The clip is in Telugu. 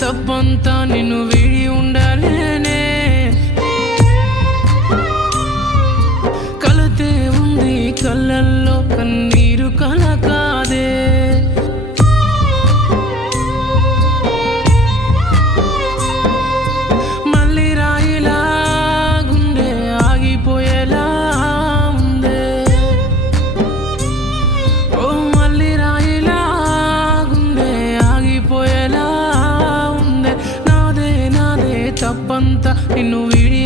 తప్పంతా నిన్ను వీడి ఉండాలేనే. కలతే ఉంది కళ్ళల్లో కన్నీరు కల కాదే. మళ్ళీ రాయిలా గుండె ఆగిపోయేలా ఉందే. ఓ మళ్ళీ రాయిలా గుండె ఆగిపోయేలా ఉందే. నాదే నాదే తప్పంతా నిన్ను వీడి